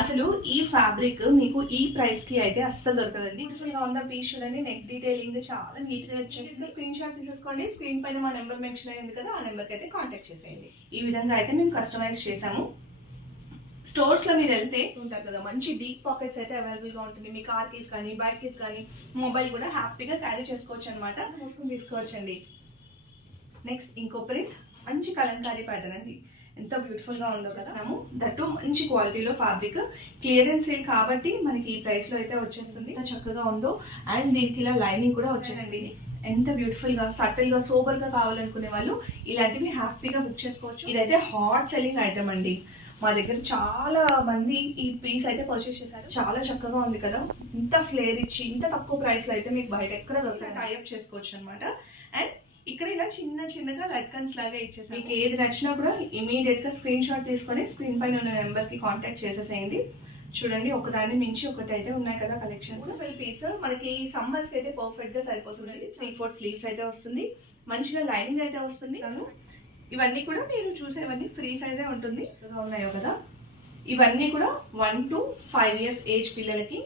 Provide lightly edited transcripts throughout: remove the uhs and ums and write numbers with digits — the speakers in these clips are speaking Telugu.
అసలు ఈ ఫ్యాబ్రిక్ మీకు ఈ ప్రైస్ కి అయితే అస్సలు దొరకదండి. బ్యూటిఫుల్ గా ఉందా పీస్ చూడండి, నెక్ డీటెయిలింగ్ చాలా నీట్ గా వచ్చేసింది. స్క్రీన్ షాట్ తీసేసుకోండి, స్క్రీన్ పైన మా నెంబర్ మెన్షన్ అయింది కదా, ఆ నెంబర్ కి అయితే కాంటాక్ట్ చేసేయండి. ఈ విధంగా అయితే మేము కస్టమైజ్ చేసాము. స్టోర్స్ లో మీరు వెళ్తే ఉంటారు కదా, మంచి డీప్ పాకెట్స్ అయితే అవైలబుల్ గా ఉంటుంది. మీ కార్ కీస్ కానీ బైక్ కీస్ కానీ మొబైల్ కూడా హ్యాపీగా క్యారీ చేసుకోవచ్చు అనమాట. మూసుకుని తీసుకోవచ్చండి. నెక్స్ట్ ఇంకో ప్రింట్, మంచి కలంకారీ ప్యాటర్న్ అండి. ఎంత బ్యూటిఫుల్ గా ఉందో కదా. దట్టు మంచి క్వాలిటీలో ఫ్యాబ్రిక్, క్లియరెన్స్ సేల్ కాబట్టి మనకి ఈ ప్రైస్ లో అయితే వచ్చేస్తుంది. ఎంత చక్కగా ఉందో. అండ్ దీనికి ఇలా లైనింగ్ కూడా వచ్చేసింది. ఎంత బ్యూటిఫుల్ గా సటిల్ గా సోబర్ గా కావాలనుకునే వాళ్ళు ఇలాంటివి హ్యాపీగా బుక్ చేసుకోవచ్చు. ఇదైతే హాట్ సెల్లింగ్ ఐటమ్ అండి. మా దగ్గర చాలా మంది ఈ పీస్ అయితే పర్చేస్ చేశారు. చాలా చక్కగా ఉంది కదా. ఇంత ఫ్లేర్ ఇచ్చి ఇంత తక్కువ ప్రైస్ లో అయితే మీకు బయట ఎక్కడ దొరకదు. టైఅప్ చేసుకోవచ్చు అనమాట. అండ్ ఇక్కడ ఇలా చిన్నగా లట్కన్స్ లాగా ఇచ్చేసారు. మీకు ఏది నచ్చినా కూడా ఇమీడియట్ గా స్క్రీన్ షాట్ తీసుకొని స్క్రీన్ పైన ఉన్న నెంబర్ కి కాంటాక్ట్ చేసేసేయండి. చూడండి, ఒకదాన్ని మించి ఒకటి అయితే ఉన్నాయి కదా కలెక్షన్స్. ఫుల్ పీస్ మనకి సమ్మర్స్ కి అయితే పర్ఫెక్ట్ గా సరిపోతుంది. 3/4 స్లీవ్స్ అయితే వస్తుంది, మంచిగా లైనింగ్ అయితే వస్తుంది. ఇవన్నీ కూడా మీరు చూసేవన్నీ ఫ్రీ సైజే ఉంటుంది. ఉన్నాయో కదా, ఇవన్నీ కూడా 1 to 5 years ఏజ్ పిల్లలకి.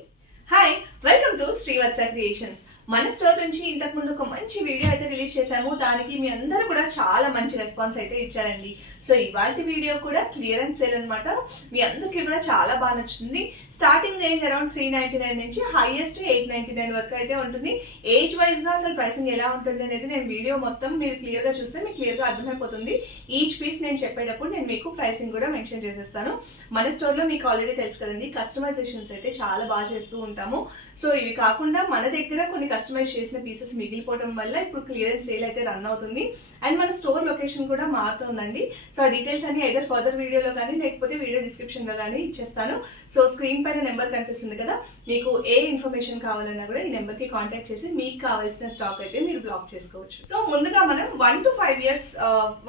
Hi, welcome to Srivatsa creations. మన స్టోర్ నుంచి ఇంతకు ముందు ఒక మంచి వీడియో అయితే రిలీజ్ చేశాము. దానికి మీ అందరూ కూడా చాలా మంచి రెస్పాన్స్ అయితే ఇచ్చారండి. సో ఇవాళ వీడియో కూడా క్లియరెన్స్ సేల్ అనమాట. మీ అందరికీ కూడా చాలా బాగా నచ్చుతుంది. స్టార్టింగ్ రేంజ్ అరౌండ్ 399 నుంచి హైయెస్ట్ 899 వరకు అయితే ఉంటుంది. ఏజ్ వైజ్ గా అసలు ప్రైసింగ్ ఎలా ఉంటుంది అనేది నేను వీడియో మొత్తం మీరు క్లియర్ గా చూస్తే మీకు క్లియర్ గా అర్థమైపోతుంది. ఈచ్ పీస్ నేను చెప్పేటప్పుడు నేను మీకు ప్రైసింగ్ కూడా మెన్షన్ చేసేస్తాను. మన స్టోర్ లో మీకు ఆల్రెడీ తెలుసు కదండి, కస్టమైజేషన్స్ అయితే చాలా బాగా చేస్తూ ఉంటాము. సో ఇవి కాకుండా మన దగ్గర కొన్ని కస్టమైజ్ చేసిన పీసెస్ మిగిలిపోవడం వల్ల ఇప్పుడు క్లియరెన్స్ సేల్ అయితే రన్ అవుతుంది. అండ్ మన స్టోర్ లొకేషన్ కూడా మారుతుందండి. సో ఆ డీటెయిల్స్ అన్ని ఐదర్ ఫర్దర్ వీడియోలో కానీ లేకపోతే వీడియో డిస్క్రిప్షన్ లో కానీ ఇచ్చేస్తాను. సో స్క్రీన్ పైన నెంబర్ కనిపిస్తుంది కదా, మీకు ఏ ఇన్ఫర్మేషన్ కావాలన్నా కూడా ఈ నెంబర్ కి కాంటాక్ట్ చేసి మీకు కావాల్సిన స్టాక్ అయితే మీరు బ్లాక్ చేసుకోవచ్చు. సో ముందుగా మనం 1 to 5 years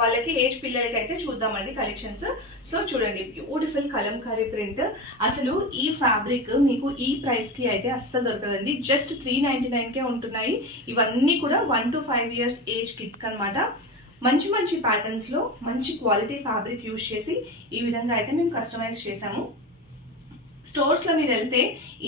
వాళ్ళకి ఏజ్ పిల్లలకి అయితే చూద్దామండి కలెక్షన్స్. సో చూడండి, బ్యూటిఫుల్ కలంకారీ ప్రింట్. అసలు ఈ ఫ్యాబ్రిక్ మీకు ఈ ప్రైస్ కి అయితే అస్సలు దొరకదండి. జస్ట్ 399 కే ఉంటున్నాయి. ఇవన్నీ కూడా 1 to 5 years ఏజ్ కిడ్స్ అనమాట. మంచి ప్యాటర్న్స్ లో మంచి క్వాలిటీ ఫ్యాబ్రిక్ యూజ్ చేసి ఈ విధంగా అయితే మేము కస్టమైజ్ చేసాము. స్టోర్స్ లో మీరు వెళ్తే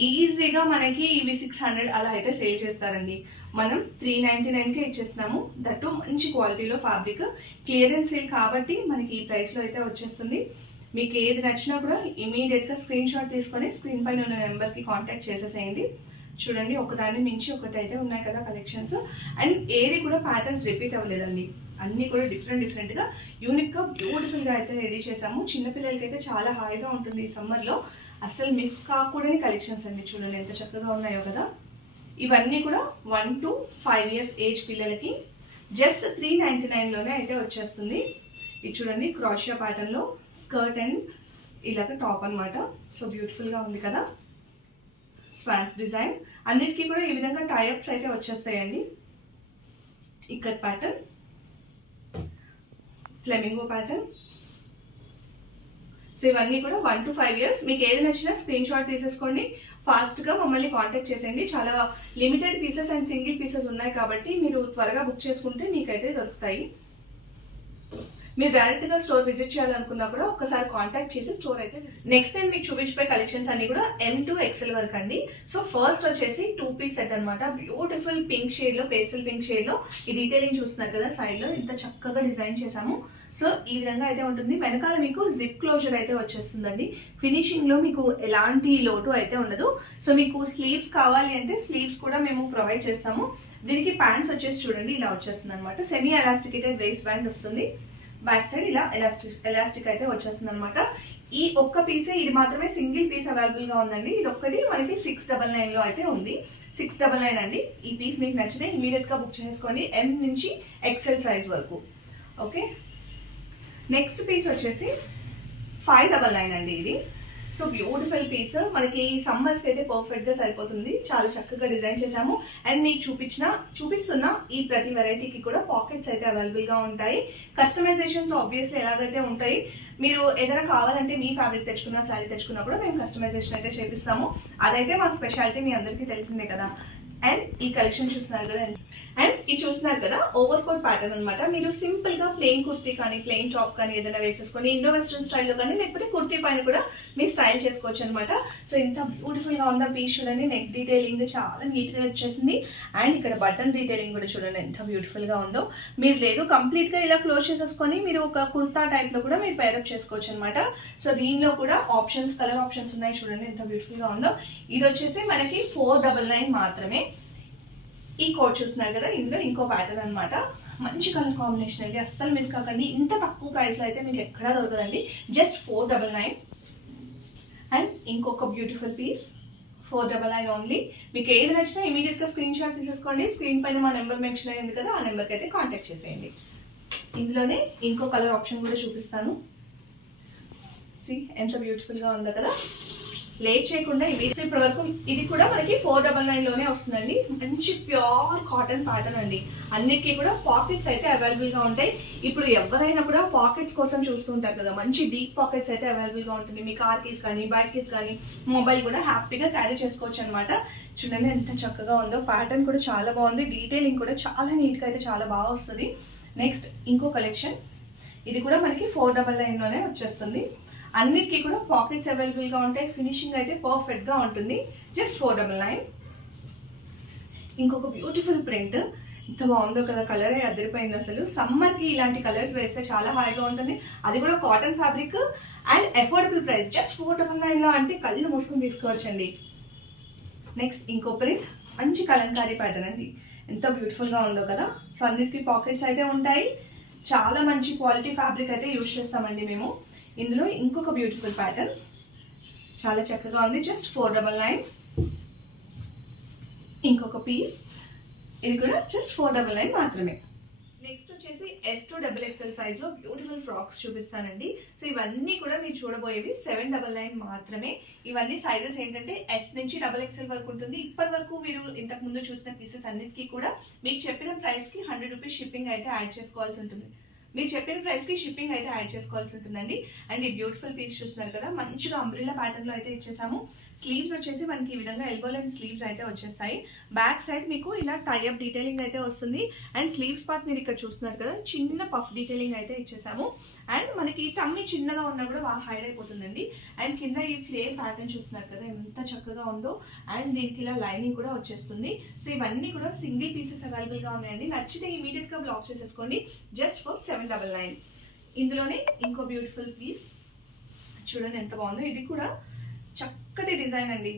ఈజీగా మనకి ఇవి 600 అలా అయితే సేల్ చేస్తారండి. మనం 399 కే ఇచ్చేస్తున్నాము. దట్టు మంచి క్వాలిటీలో ఫ్యాబ్రిక్, క్లియరెన్స్ సేల్ కాబట్టి మనకి ఈ ప్రైస్ లో అయితే వచ్చేస్తుంది. మీకు ఏది నచ్చినా కూడా ఇమీడియట్ గా స్క్రీన్ షాట్ తీసుకొని స్క్రీన్ పైన ఉన్న నెంబర్ కి కాంటాక్ట్ చేసేసేయండి. చూడండి, ఒకదాన్ని మించి ఒకటి అయితే ఉన్నాయి కదా కలెక్షన్స్. అండ్ ఏది కూడా ప్యాటర్న్స్ రిపీట్ అవ్వలేదండి. అన్ని కూడా డిఫరెంట్ గా యూనిక్ గా బ్యూటిఫుల్ గా అయితే రెడీ చేసాము. చిన్నపిల్లలకి అయితే చాలా హాయిగా ఉంటుంది ఈ సమ్మర్ లో. అసలు మిస్ కాకూడని కలెక్షన్స్ అండి. చూడండి ఎంత చక్కగా ఉన్నాయో కదా. ఇవన్నీ కూడా 1 to 5 years ఏజ్ పిల్లలకి జస్ట్ 399 లోనే అయితే వచ్చేస్తుంది. ఇది చూడండి, క్రాషియా ప్యాటర్న్ లో స్కర్ట్ అండ్ ఇలాగ టాప్ అనమాట. సో బ్యూటిఫుల్ గా ఉంది కదా. స్వాన్స్ డిజైన్ అన్నిటికీ కూడా ఈ విధంగా టైఅప్స్ అయితే వచ్చేస్తాయండి. Ikat pattern, flamingo pattern. So ఇవన్నీ కూడా 1 to 5 years. మీకు ఏది నచ్చినా స్క్రీన్ షాట్ తీసేసుకోండి, ఫాస్ట్ గా మమ్మల్ని కాంటాక్ట్ చేసేయండి. చాలా limited pieces and single pieces ఉన్నాయి కాబట్టి మీరు త్వరగా బుక్ చేసుకుంటే మీకైతే దొరుకుతాయి. మీరు డైరెక్ట్ గా స్టోర్ విజిట్ చేయాలనుకున్నా కూడా ఒకసారి కాంటాక్ట్ చేసి స్టోర్ అయితే. నెక్స్ట్ నేను మీకు చూపించిపోయే కలెక్షన్స్ అన్ని కూడా M to XL వరకు అండి. సో ఫస్ట్ వచ్చేసి 2 piece సెట్ అనమాట. బ్యూటిఫుల్ పింక్ షేడ్ లో, పేస్టల్ పింక్ షేడ్ లో ఈ డీటెయిలింగ్ చూస్తున్నారు కదా, సైడ్ లో ఎంత చక్కగా డిజైన్ చేసాము. సో ఈ విధంగా అయితే ఉంటుంది. వెనకాల మీకు జిప్ క్లోజర్ అయితే వచ్చేస్తుందండి. ఫినిషింగ్ లో మీకు ఎలాంటి లోటు అయితే ఉండదు. సో మీకు స్లీవ్స్ కావాలి అంటే స్లీవ్స్ కూడా మేము ప్రొవైడ్ చేస్తాము. దీనికి ప్యాంట్స్ వచ్చేసి చూడండి ఇలా వచ్చేస్తుంది అనమాట. సెమీ ఎలాస్టికేటెడ్ వేస్ట్ బ్యాండ్ వస్తుంది. బ్యాక్ సైడ్ ఇలా ఎలాస్టిక్ అయితే వచ్చేస్తుంది అనమాట. ఈ ఒక్క పీసే, ఇది మాత్రమే సింగిల్ పీస్ అవైలబుల్ గా ఉందండి. ఇది ఒక్కటి మనకి 699 లో అయితే ఉంది. 699 అండి. ఈ పీస్ మీకు నచ్చితే ఇమీడియట్ గా బుక్ చేసుకోండి, M నుంచి XL సైజ్ వరకు. ఓకే, నెక్స్ట్ పీస్ వచ్చేసి 599 అండి ఇది. సో బ్యూటిఫుల్ పీస్, మనకి సమ్మర్స్ కి అయితే పర్ఫెక్ట్ గా సరిపోతుంది. చాలా చక్కగా డిజైన్ చేసాము. అండ్ మీకు చూపిస్తున్న ఈ ప్రతి వెరైటీకి కూడా పాకెట్స్ అయితే అవైలబుల్ గా ఉంటాయి. కస్టమైజేషన్స్ ఆబ్వియస్లీ ఎలాగైతే ఉంటాయి. మీరు ఏదైనా కావాలంటే మీ ఫ్యాబ్రిక్ తెచ్చుకున్నా, శారీ తెచ్చుకున్నా కూడా మేము కస్టమైజేషన్ అయితే చేపిస్తాము. అదైతే మా స్పెషాలిటీ, మీ అందరికీ తెలిసిందే కదా. అండ్ ఈ కలెక్షన్ చూస్తున్నారు కదా, అండ్ ఇది చూస్తున్నారు కదా ఓవర్ కోట్ ప్యాటర్న్ అనమాట. మీరు సింపుల్ గా ప్లెయిన్ కుర్తీ కానీ ప్లెయిన్ టాప్ కానీ ఏదైనా వేసేసుకొని ఇండో వెస్ట్రన్ స్టైల్లో కానీ లేకపోతే కుర్తీ పైన కూడా మీరు స్టైల్ చేసుకోవచ్చు అనమాట. సో ఇంత బ్యూటిఫుల్ గా ఉందా పీస్ చూడండి. నెక్ డీటెయిలింగ్ చాలా నీట్ గా వచ్చేసింది. అండ్ ఇక్కడ బటన్ డీటెయిలింగ్ కూడా చూడండి ఎంత బ్యూటిఫుల్ గా ఉందో. మీరు లేదు కంప్లీట్ గా ఇలా క్లోజ్ చేసేసుకొని మీరు ఒక కుర్తా టైప్ లో కూడా మీరు పేరప్ చేసుకోవచ్చు అనమాట. సో దీనిలో కూడా ఆప్షన్స్, కలర్ ఆప్షన్స్ ఉన్నాయి చూడండి ఎంత బ్యూటిఫుల్ గా ఉందో. ఇది వచ్చేసి మనకి 499 మాత్రమే. ఈ కోట్ చూస్తున్నారు కదా, ఇందులో ఇంకో ప్యాటర్న్ అనమాట. మంచి కలర్ కాంబినేషన్ అండి, అస్సలు మిస్ కాకండి. ఇంత తక్కువ ప్రైస్లో అయితే మీకు ఎక్కడా దొరకదండి. జస్ట్ 499. అండ్ ఇంకొక బ్యూటిఫుల్ పీస్ 499 ఓన్లీ. మీకు ఏది నచ్చినా ఇమీడియట్గా స్క్రీన్ షాట్ తీసేసుకోండి. స్క్రీన్ పైన మా నెంబర్ మెన్షన్ అయింది కదా, ఆ నెంబర్కి అయితే కాంటాక్ట్ చేసేయండి. ఇందులోనే ఇంకో కలర్ ఆప్షన్ కూడా చూపిస్తాను. సి ఎంత బ్యూటిఫుల్గా ఉందో కదా. లేట్ చేయకుండా ఇప్పటి వరకు ఇది కూడా మనకి 499 లోనే వస్తుందండి. మంచి ప్యూర్ కాటన్ ప్యాటర్న్ అండి. అన్నిటికీ కూడా పాకెట్స్ అయితే అవైలబుల్ గా ఉంటాయి. ఇప్పుడు ఎవరైనా కూడా పాకెట్స్ కోసం చూస్తూ ఉంటారు కదా, మంచి డీప్ పాకెట్స్ అయితే అవైలబుల్ గా ఉంటుంది. మీ కార్ కీస్ కానీ బైక్ కీస్ కానీ మొబైల్ కూడా హ్యాపీగా క్యారీ చేసుకోవచ్చు అనమాట. చూడండి ఎంత చక్కగా ఉందో. ప్యాటర్న్ కూడా చాలా బాగుంది. డీటెయిలింగ్ కూడా చాలా నీట్ గా అయితే చాలా బాగా వస్తుంది. నెక్స్ట్ ఇంకో కలెక్షన్, ఇది కూడా మనకి 499 లోనే వచ్చేస్తుంది. అన్నిటికీ కూడా పాకెట్స్ అవైలబుల్గా ఉంటాయి. ఫినిషింగ్ అయితే పర్ఫెక్ట్గా ఉంటుంది. జస్ట్ 499. ఇంకొక బ్యూటిఫుల్ ప్రింట్, ఎంత బాగుందో కదా. కలరే అదిరిపోయింది అసలు. సమ్మర్కి ఇలాంటి కలర్స్ వేస్తే చాలా హాయిగా ఉంటుంది. అది కూడా cotton fabric and affordable price. Just 499లో అంటే కళ్ళు మూసుకొని తీసుకోవచ్చండి. నెక్స్ట్ ఇంకో ప్రింట్, మంచి కలంకారీ ప్యాటర్న్ అండి. ఎంత బ్యూటిఫుల్గా ఉందో కదా. సో అన్నిటికీ పాకెట్స్ అయితే ఉంటాయి. చాలా మంచి క్వాలిటీ ఫ్యాబ్రిక్ అయితే యూజ్ చేస్తామండి మేము. ఇందులో ఇంకొక బ్యూటిఫుల్ ప్యాటర్న్ చాలా చక్కగా ఉంది. జస్ట్ 499. ఇంకొక పీస్, ఇది కూడా జస్ట్ 499 మాత్రమే. నెక్స్ట్ వచ్చేసి S2XXL సైజ్ లో బ్యూటిఫుల్ ఫ్రాక్స్ చూపిస్తానండి. సో ఇవన్నీ కూడా మీరు చూడబోయేవి 799 మాత్రమే. ఇవన్నీ సైజెస్ ఏంటంటే S నుంచి XXL వరకు ఉంటుంది. ఇప్పటి వరకు మీరు ఇంతకు ముందు చూసిన పీసెస్ అన్నిటికీ కూడా మీకు చెప్పిన ప్రైస్ కి 100 రూపీస్ షిప్పింగ్ అయితే యాడ్ చేసుకోవాల్సి ఉంటుంది. మీరు చెప్పిన ప్రైస్కి షిప్పింగ్ అయితే యాడ్ చేసుకోవాల్సి ఉంటుందండి. అండ్ ఈ బ్యూటిఫుల్ పీస్ చూస్తున్నారు కదా, మంచిగా అంబ్రిల్లా ప్యాటర్న్లో అయితే ఇచ్చేసాము. స్లీవ్స్ వచ్చేసి మనకి ఈ విధంగా ఎల్బో లెంత్ స్లీవ్స్ అయితే వచ్చేస్తాయి. బ్యాక్ సైడ్ మీకు ఇలా టైఅప్ డీటెయిలింగ్ అయితే వస్తుంది. అండ్ స్లీవ్స్ పార్ట్ మీరు ఇక్కడ చూస్తున్నారు కదా, చిన్న పఫ్ డీటెయిలింగ్ అయితే ఇచ్చేసాము. అండ్ మనకి టమ్మీ చిన్నగా ఉన్నా కూడా బాగా హైడ్ అయిపోతుందండి. అండ్ కింద ఈ ఫ్లేర్ ప్యాటర్న్ చూస్తున్నారు కదా ఎంత చక్కగా ఉందో. అండ్ దీనికి ఇలా లైనింగ్ కూడా వచ్చేస్తుంది. సో ఇవన్నీ కూడా సింగిల్ పీసెస్ అవైలబుల్గా ఉన్నాయండి. నచ్చితే ఇమీడియట్గా బ్లాక్ చేసేసుకోండి. Just for 799. ఇందులోనే ఇంకో బ్యూటిఫుల్ పీస్ చూడండి ఎంత బాగుందో. ఇది కూడా చక్కటి డిజైన్ అండి.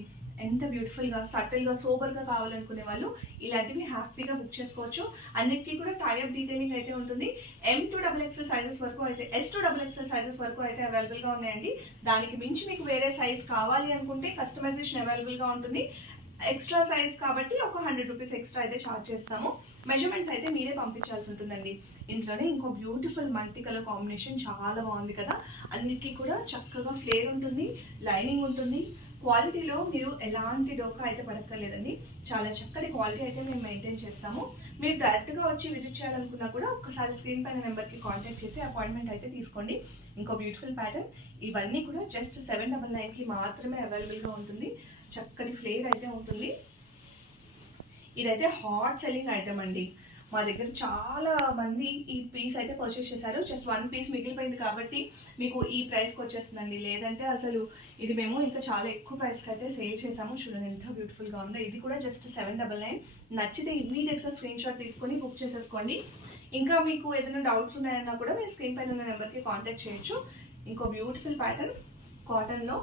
ఎంత బ్యూటిఫుల్గా సటిల్గా సోబర్గా కావాలనుకునే వాళ్ళు ఇలాంటివి హ్యాపీగా బుక్ చేసుకోవచ్చు. అన్నిటికీ కూడా టైఅప్ డీటెయిలింగ్ అయితే ఉంటుంది. M2XXL సైజెస్ వరకు అయితే S2XXL సైజెస్ వరకు అయితే అవైలబుల్గా ఉన్నాయండి. దానికి మించి మీకు వేరే సైజ్ కావాలి అనుకుంటే కస్టమైజేషన్ అవైలబుల్గా ఉంటుంది. ఎక్స్ట్రా సైజ్ కాబట్టి ఒక 100 రూపీస్ ఎక్స్ట్రా అయితే ఛార్జ్ చేస్తాము. మెజర్మెంట్స్ అయితే మీరే పంపించాల్సి ఉంటుందండి. ఇందులోనే ఇంకో బ్యూటిఫుల్ మల్టీ కలర్ కాంబినేషన్ చాలా బాగుంది కదా. అన్నిటికీ కూడా చక్కగా ఫ్లేర్ ఉంటుంది, లైనింగ్ ఉంటుంది. క్వాలిటీలో మీరు ఎలాంటి డోకా అయితే పడక్కర్లేదండి. చాలా చక్కటి క్వాలిటీ అయితే మేము మెయింటైన్ చేస్తాము. మీరు డైరెక్ట్గా వచ్చి విజిట్ చేయాలనుకున్నా కూడా ఒకసారి స్క్రీన్ పైన నెంబర్కి కాంటాక్ట్ చేసి అపాయింట్మెంట్ అయితే తీసుకోండి. ఇంకో బ్యూటిఫుల్ ప్యాటర్న్, ఇవన్నీ కూడా జస్ట్ 799కి మాత్రమే అవైలబుల్గా ఉంటుంది. చక్కటి ఫ్లేర్ అయితే ఉంటుంది. ఇదైతే హాట్ సెల్లింగ్ ఐటమ్ అండి. మా దగ్గర చాలా మంది ఈ పీస్ అయితే పర్చేస్ చేశారు. జస్ట్ 1 పీస్ మిగిలిపోయింది కాబట్టి మీకు ఈ ప్రైస్కి వచ్చేస్తుందండి. లేదంటే అసలు ఇది మేము ఇంకా చాలా ఎక్కువ ప్రైస్కి అయితే సేల్ చేసాము. చూడండి ఎంత బ్యూటిఫుల్గా ఉందో. ఇది కూడా జస్ట్ 799. నచ్చితే ఇమీడియట్గా స్క్రీన్ షాట్ తీసుకొని బుక్ చేసేసుకోండి. ఇంకా మీకు ఏదైనా డౌట్స్ ఉన్నాయన్నా కూడా మీరు స్క్రీన్ పైన ఉన్న నెంబర్కి కాంటాక్ట్ చేయొచ్చు. ఇంకో బ్యూటిఫుల్ ప్యాటర్న్ కాటన్లో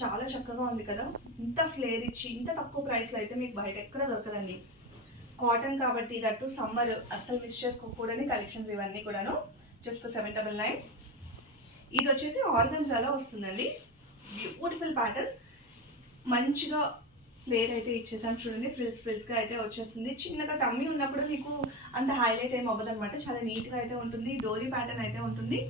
చాలా చక్కగా ఉంది కదా. ఇంత ఫ్లేర్ ఇచ్చి ఇంత తక్కువ ప్రైస్లో అయితే మీకు బయట ఎక్కడ దొరకదండి. కాటన్ కాబట్టి దట్టు సమ్మర్ అస్సలు మిస్ చేసుకోకూడని కలెక్షన్స్ ఇవన్నీ కూడాను. జస్ట్ 799. ఇది వచ్చేసి ఆర్గన్జాలో వస్తుందండి. బ్యూటిఫుల్ ప్యాటర్న్, మంచిగా ఫ్లేర్ అయితే ఇచ్చేసాం చూడండి. ఫ్రిల్స్గా అయితే వచ్చేస్తుంది. చిన్నగా టమ్మీ ఉన్నప్పుడు మీకు అంత హైలైట్ ఏం అవ్వదు అనమాట. చాలా నీట్గా అయితే ఉంటుంది. డోరీ ప్యాటర్న్ అయితే ఉంటుంది.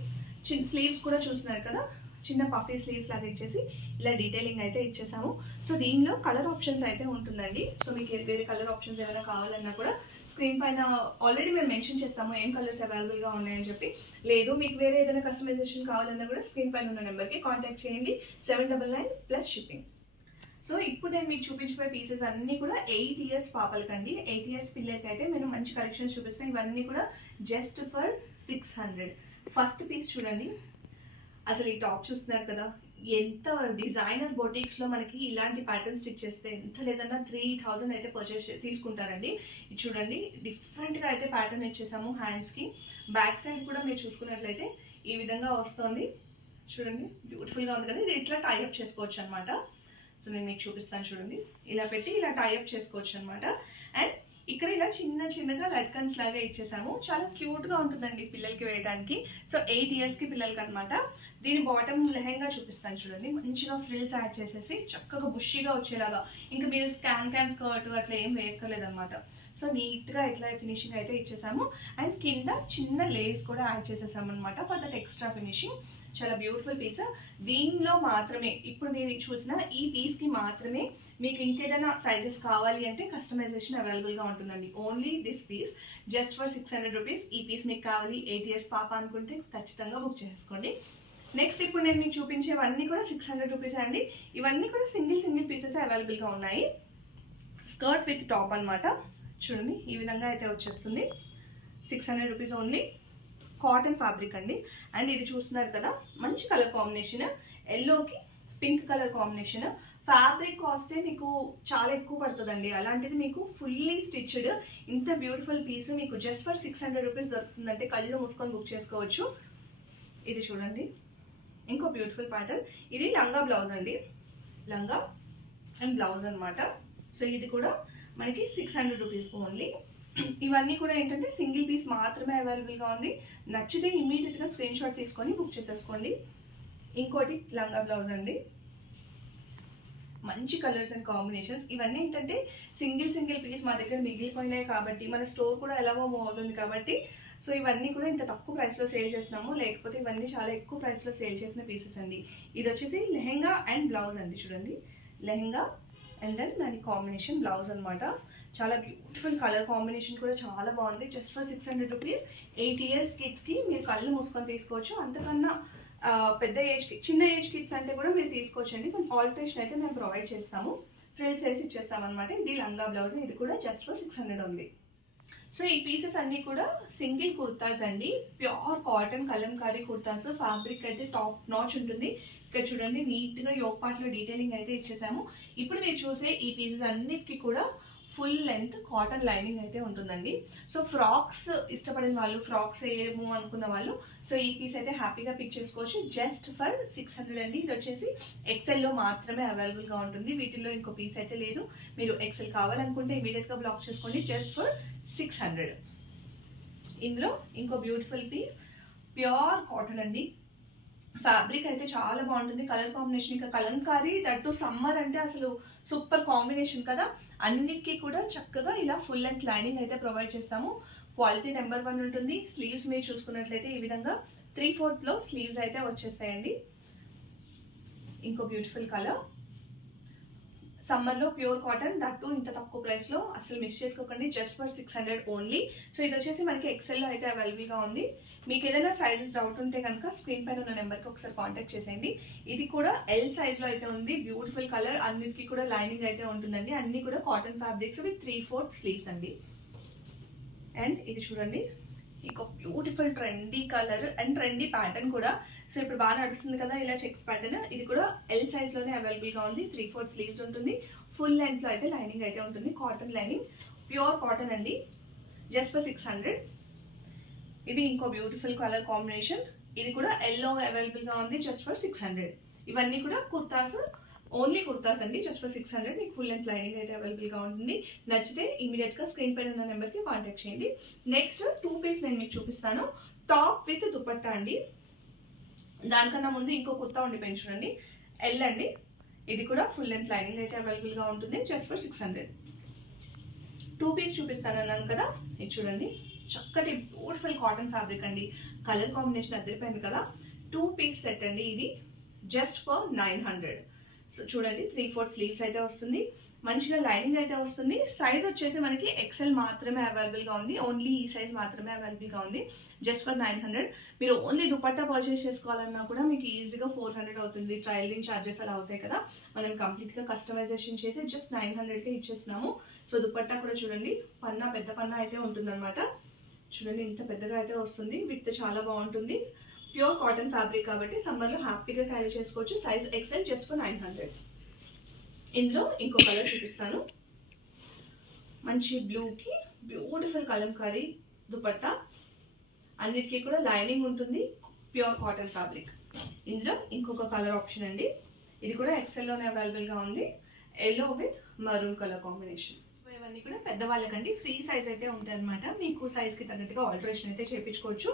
స్లీవ్స్ కూడా చూస్తున్నారు కదా, చిన్న పఫీ స్లీవ్స్ లాగా ఇచ్చేసి ఇలా డీటెయిలింగ్ అయితే ఇచ్చేసాము. సో దీనిలో కలర్ ఆప్షన్స్ అయితే ఉంటుందండి. సో మీకు వేరే కలర్ ఆప్షన్స్ ఏమైనా కావాలన్నా కూడా స్క్రీన్ పైన ఆల్రెడీ మేము మెన్షన్ చేస్తాము ఏం కలర్స్ అవైలబుల్గా ఉన్నాయని చెప్పి. లేదు మీకు వేరే ఏదైనా కస్టమైజేషన్ కావాలన్నా కూడా స్క్రీన్ పైన ఉన్న నెంబర్కి కాంటాక్ట్ చేయండి. 799 ప్లస్ షిప్పింగ్. సో ఇప్పుడు నేను మీకు చూపించబోయే పీసెస్ అన్నీ కూడా 8 ఇయర్స్ పాపలకండి. 8 ఇయర్స్ పిల్లలకి అయితే నేను మంచి కలెక్షన్స్ చూపిస్తాను. ఇవన్నీ కూడా జస్ట్ ఫర్ 600. ఫస్ట్ పీస్ చూడండి. అసలు ఈ టాప్ చూస్తున్నారు కదా, ఎంత డిజైనర్ బొటిక్స్లో మనకి ఇలాంటి ప్యాటర్న్ స్టిచ్ చేస్తే ఎంత లేదన్నా 3000 అయితే పర్చేస్ తీసుకుంటారండి. ఇది చూడండి, డిఫరెంట్గా అయితే ప్యాటర్న్ ఇచ్చేసాము హ్యాండ్స్కి. బ్యాక్ సైడ్ కూడా మీరు చూసుకున్నట్లయితే ఈ విధంగా వస్తుంది. చూడండి, బ్యూటిఫుల్గా ఉంది కదా. ఇది ఇట్లా టైఅప్ చేసుకోవచ్చు అనమాట. సో నేను మీకు చూపిస్తాను చూడండి. ఇలా పెట్టి ఇలా టైఅప్ చేసుకోవచ్చు అనమాట. అండ్ ఇక్కడ ఇలా చిన్నగా లట్కన్స్ లాగా ఇచ్చేసాము. చాలా క్యూట్గా ఉంటుందండి పిల్లలకి వేయడానికి. సో 8 ఇయర్స్కి పిల్లలకి అనమాట. దీని బాటమ్ లెహంగా చూపిస్తాను చూడండి. మంచిగా ఫ్రిల్స్ యాడ్ చేసేసి చక్కగా బుషీగా వచ్చేలాగా, ఇంకా మీరు క్యాన్ స్కర్ట్ అట్లా ఏం వేయక్కర్లేదు అనమాట. సో నీట్గా ఇట్లా ఫినిషింగ్ అయితే ఇచ్చేసాము. అండ్ కింద చిన్న లేస్ కూడా యాడ్ చేసేసాము అనమాట ఫర్ దట్ ఎక్స్ట్రా ఫినిషింగ్. చాలా బ్యూటిఫుల్ పీస్. దీనిలో మాత్రమే ఇప్పుడు మీరు చూసిన ఈ పీస్కి మాత్రమే మీకు ఇంకేదైనా సైజెస్ కావాలి అంటే కస్టమైజేషన్ అవైలబుల్గా ఉంటుందండి. Only this piece just for 600 rupees. ఈ పీస్ మీకు కావాలి 8 ఇయర్స్ పాప అనుకుంటే ఖచ్చితంగా బుక్ చేసుకోండి. నెక్స్ట్ ఇప్పుడు నేను మీకు చూపించేవన్నీ కూడా 600 రూపీస్ అండి. ఇవన్నీ కూడా సింగిల్ పీసెస్ అవైలబుల్గా ఉన్నాయి. స్కర్ట్ విత్ టాప్ అనమాట. చూడండి, ఈ విధంగా అయితే వచ్చేస్తుంది. 600 రూపీస్ ఓన్లీ. కాటన్ ఫ్యాబ్రిక్ అండి. అండ్ ఇది చూస్తున్నారు కదా, మంచి కలర్ కాంబినేషన్, ఎల్లోకి పింక్ కలర్ కాంబినేషన్. ఫ్యాబ్రిక్ కాస్టే మీకు చాలా ఎక్కువ పడుతుందండి. అలాంటిది మీకు ఫుల్లీ స్టిచ్డ్ ఇంత బ్యూటిఫుల్ పీస్ మీకు జస్ట్ ఫర్ 600 రూపీస్ దొరుకుతుందంటే కళ్ళు మూసుకొని బుక్ చేసుకోవచ్చు. ఇది చూడండి, ఇంకో బ్యూటిఫుల్ ప్యాటర్న్. ఇది లంగా బ్లౌజ్ అండి. లంగా అండ్ బ్లౌజ్ అనమాట. సో ఇది కూడా మనకి 600 రూపీస్ ఓన్లీ. ఇవన్నీ కూడా ఏంటంటే సింగిల్ పీస్ మాత్రమే అవైలబుల్గా ఉంది. నచ్చితే ఇమీడియట్గా స్క్రీన్ షాట్ తీసుకొని బుక్ చేసేసుకోండి. ఇంకోటి లంగా బ్లౌజ్ అండి. మంచి కలర్స్ అండ్ కాంబినేషన్స్. ఇవన్నీ ఏంటంటే సింగిల్ పీస్ మా దగ్గర మిగిలిపోయినాయి కాబట్టి, మన స్టోర్ కూడా ఎలాగో మూవ్ అవుతుంది కాబట్టి, సో ఇవన్నీ కూడా ఇంత తక్కువ ప్రైస్లో సేల్ చేస్తున్నాము. లేకపోతే ఇవన్నీ చాలా ఎక్కువ ప్రైస్లో సేల్ చేసిన పీసెస్ అండి. ఇది వచ్చేసి లెహెంగా అండ్ బ్లౌజ్ అండి. చూడండి, లెహెంగా అండ్ దెన్ దాని కాంబినేషన్ బ్లౌజ్ అనమాట. చాలా బ్యూటిఫుల్ కలర్ కాంబినేషన్ కూడా చాలా బాగుంది. Just for 600 rupees. 8 ఇయర్స్ కిడ్స్కి మీరు కళ్ళు మూసుకొని తీసుకోవచ్చు. అంతకన్నా పెద్ద ఏజ్కి, చిన్న ఏజ్ కిడ్స్ అంటే కూడా మీరు తీసుకోవచ్చు అండి. కొంచెం ఆల్టరేషన్ అయితే మేము ప్రొవైడ్ చేస్తాము. ఫ్రిల్స్ వేసి ఇచ్చేస్తాం అనమాట. ఇది లంగా బ్లౌజ్. ఇది కూడా జస్ట్ ఫర్ 600 ఉంది. సో ఈ పీసెస్ అన్నీ కూడా సింగిల్ కుర్తాస్ అండి. Pure cotton Kalamkari kurtas. Fabric అయితే టాప్ నాచ్ ఉంటుంది. ఇక్కడ చూడండి, నీట్గా యోగ్ పార్ట్లో డీటెయిలింగ్ అయితే ఇచ్చేసాము. ఇప్పుడు మీరు చూసే ఈ పీసెస్ అన్నిటికీ కూడా ఫుల్ లెంత్ కాటన్ లైనింగ్ అయితే ఉంటుందండి. సో ఫ్రాక్స్ ఇష్టపడిన వాళ్ళు, ఫ్రాక్స్ వేయము అనుకున్న వాళ్ళు, సో ఈ పీస్ అయితే హ్యాపీగా పిక్ చేసుకోవచ్చు. జస్ట్ ఫర్ 600 అండి. ఇది వచ్చేసి ఎక్సెల్లో మాత్రమే అవైలబుల్గా ఉంటుంది. వీటిల్లో ఇంకో పీస్ అయితే లేదు. మీరు ఎక్సెల్ కావాలనుకుంటే ఇమీడియట్గా బ్లాక్ చేసుకోండి. Just for 600. ఇందులో ఇంకో బ్యూటిఫుల్ పీస్ ప్యూర్ కాటన్ అండి. ఫ్యాబ్రిక్ అయితే చాలా బాగుంటుంది. కలర్ కాంబినేషన్ ఇంకా కలంకారీ, దట్టు సమ్మర్ అంటే అసలు సూపర్ కాంబినేషన్ కదా. అన్నిటికీ కూడా చక్కగా ఇలా ఫుల్ లెంత్ లైనింగ్ అయితే ప్రొవైడ్ చేస్తాము. క్వాలిటీ నెంబర్ 1 ఉంటుంది. స్లీవ్స్ మీరు చూసుకున్నట్లయితే ఈ విధంగా 3/4 స్లీవ్స్ అయితే వచ్చేస్తాయండి. ఇంకో బ్యూటిఫుల్ కలర్. సమ్మర్లో ప్యూర్ కాటన్, దట్టు ఇంత తక్కువ ప్రైస్లో అసలు మిస్ చేసుకోకండి. Just for 600 only. సో ఇది వచ్చేసి మనకి ఎక్సెల్లో అయితే అవైలబుల్గా ఉంది. మీకు ఏదైనా సైజెస్ డౌట్ ఉంటే కనుక స్క్రీన్ పైన ఉన్న నెంబర్కి ఒకసారి కాంటాక్ట్ చేసేయండి. ఇది కూడా ఎల్ సైజ్లో అయితే ఉంది. Beautiful colour. అన్నిటికీ కూడా లైనింగ్ అయితే ఉంటుందండి. అన్నీ కూడా కాటన్ ఫ్యాబ్రిక్స్ విత్ 3/4 స్లీవ్స్ అండి. అండ్ ఇది చూడండి, ఇంకో beautiful trendy colour and trendy pattern కూడా. సో ఇప్పుడు బాగా నడుస్తుంది కదా ఇలా చెక్స్ ప్యాటర్న్. ఇది కూడా ఎల్ సైజ్లోనే అవైలబుల్గా ఉంది. 3/4 స్లీవ్స్ ఉంటుంది. ఫుల్ లెంత్లో అయితే లైనింగ్ అయితే ఉంటుంది. కాటన్ లైనింగ్, ప్యూర్ కాటన్ అండి. Just for 600. ఇది ఇంకో బ్యూటిఫుల్ కలర్ కాంబినేషన్. ఇది కూడా ఎల్లో అవైలబుల్గా ఉంది. Just for 600. ఇవన్నీ కూడా కుర్తాస్, ఓన్లీ కుర్తాస్ అండి. Just for 600. మీకు ఫుల్ లెంత్ లైనింగ్ అయితే అవైలబుల్గా ఉంటుంది. నచ్చితే ఇమీడియట్గా స్క్రీన్ పైన ఉన్న నెంబర్కి కాంటాక్ట్ చేయండి. నెక్స్ట్ 2 పీస్ నేను మీకు చూపిస్తాను. టాప్ విత్ దుపట్టా అండి. దానికన్నా ముందు ఇంకో కుర్తా ఉండిపోయింది చూడండి, ఎల్ అండి. ఇది కూడా ఫుల్ లెంత్ లైనింగ్ అయితే అవైలబుల్గా ఉంటుంది. Just for 600. 2 పీస్ చూపిస్తాను అన్నాను కదా. ఇది చూడండి, చక్కటి బ్యూటిఫుల్ కాటన్ ఫ్యాబ్రిక్ అండి. కలర్ కాంబినేషన్ అదిరిపోయింది కదా. 2 పీస్ సెట్ అండి. ఇది జస్ట్ ఫర్ 900. సో చూడండి 3/4 స్లీవ్స్ అయితే వస్తుంది, మంచిగా లైనింగ్ అయితే వస్తుంది. సైజ్ వచ్చేసి మనకి ఎక్సెల్ మాత్రమే అవైలబుల్గా ఉంది, ఓన్లీ ఈ సైజ్ మాత్రమే అవైలబుల్గా ఉంది. Just for 900. మీరు ఓన్లీ దుపట్టా పర్చేస్ చేసుకోవాలన్నా కూడా మీకు ఈజీగా 400 అవుతుంది. ట్రయలింగ్ ఛార్జెస్ అలా అవుతాయి కదా, మనం కంప్లీట్గా కస్టమైజేషన్ చేసి జస్ట్ 900కే ఇచ్చేస్తున్నాము. సో దుపట్టా కూడా చూడండి, పన్నా పెద్ద పన్నా అయితే ఉంటుందన్నమాట. చూడండి ఇంత పెద్దగా అయితే వస్తుంది, విత్ చాలా బాగుంటుంది. ప్యూర్ కాటన్ ఫ్యాబ్రిక్ కాబట్టి సమ్మర్లో హ్యాపీగా క్యారీ చేసుకోవచ్చు. Size XL just for 900. ఇందులో ఇంకో కలర్ చూపిస్తాను. మంచి బ్లూకి బ్యూటిఫుల్ కలంకారీ దుపట్టా, అన్నిటికీ కూడా లైనింగ్ ఉంటుంది, ప్యూర్ కాటన్ ఫ్యాబ్రిక్. ఇందులో ఇంకొక కలర్ ఆప్షన్ అండి, ఇది కూడా ఎక్సెల్లోనే అవైలబుల్గా ఉంది. Yellow with maroon colour combination. ఇవన్నీ కూడా పెద్దవాళ్ళకండి, ఫ్రీ సైజ్ అయితే ఉంటాయి అనమాట. మీకు సైజ్కి తగ్గట్టుగా ఆల్టరేషన్ అయితే చేయించుకోవచ్చు.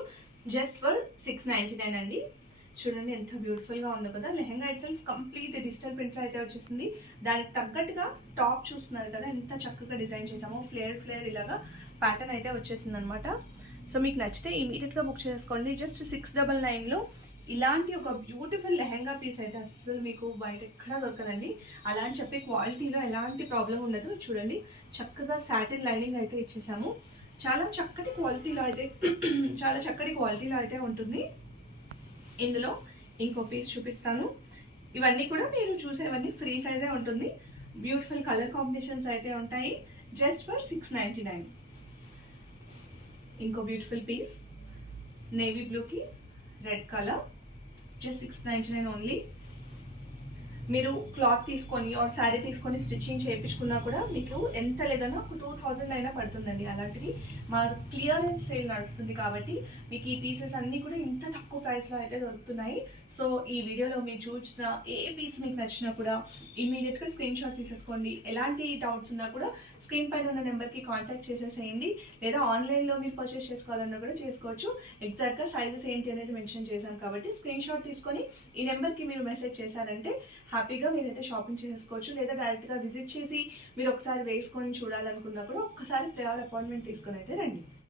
జస్ట్ ఫర్ 699 అండి. చూడండి ఎంత బ్యూటిఫుల్గా ఉందో కదా. Lehenga itself complete digital ప్రింట్లో అయితే వచ్చేసింది. దానికి తగ్గట్టుగా టాప్ చూస్తున్నారు కదా, ఎంత చక్కగా డిజైన్ చేసామో. ఫ్లేర్ ఇలాగా ప్యాటర్న్ అయితే వచ్చేసింది అనమాట. సో మీకు నచ్చితే ఇమీడియట్గా బుక్ చేసుకోండి. జస్ట్ 699లో ఇలాంటి ఒక బ్యూటిఫుల్ లెహెంగా పీస్ అయితే అస్సలు మీకు బయట ఎక్కడా దొరకదండి. అలా అని చెప్పి క్వాలిటీలో ఎలాంటి ప్రాబ్లం ఉండదు. చూడండి చక్కగా సాటిన్ లైనింగ్ అయితే ఇచ్చేసాము. చాలా చక్కటి క్వాలిటీలో అయితే ఉంటుంది. ఇందులో ఇంకో పీస్ చూపిస్తాను. ఇవన్నీ కూడా మీరు చూసేవన్నీ ఫ్రీ సైజే ఉంటుంది. బ్యూటిఫుల్ కలర్ కాంబినేషన్స్ అయితే ఉంటాయి. Just for 699. ఇంకో బ్యూటిఫుల్ పీస్ నేవీ బ్లూకి రెడ్ కలర్, జస్ట్ 699 ఓన్లీ. మీరు క్లాత్ తీసుకొని ఆర్ శారీ తీసుకొని స్టిచ్చింగ్ చేయించుకున్నా కూడా మీకు ఎంత లేదన్నా ఒక 2000 అయినా పడుతుందండి. అలాంటిది మా క్లియరెన్స్ సేల్ నడుస్తుంది కాబట్టి మీకు ఈ పీసెస్ అన్నీ కూడా ఇంత తక్కువ ప్రైస్లో అయితే దొరుకుతున్నాయి. సో ఈ వీడియోలో మీరు చూసిన ఏ పీస్ మీకు నచ్చినా కూడా ఇమీడియట్గా స్క్రీన్ షాట్ తీసేసుకోండి. ఎలాంటి డౌట్స్ ఉన్నా కూడా స్క్రీన్ పైన ఉన్న నెంబర్కి కాంటాక్ట్ చేసేసేయండి, లేదా ఆన్లైన్లో మీరు పర్చేస్ చేసుకోవాలన్నా కూడా చేసుకోవచ్చు. ఎగ్జాక్ట్గా సైజెస్ ఏంటి అనేది మెన్షన్ చేశాను కాబట్టి స్క్రీన్ షాట్ తీసుకొని ఈ నెంబర్కి మీరు మెసేజ్ చేశారంటే హ్యాపీగా మీరైతే షాపింగ్ చేసుకోవచ్చు. లేదా డైరెక్ట్గా విజిట్ చేసి మీరు ఒకసారి వేసుకొని చూడాలనుకున్నా కూడా ఒక్కసారి ప్రయర్ అపాయింట్మెంట్ తీసుకొని అయితే రండి.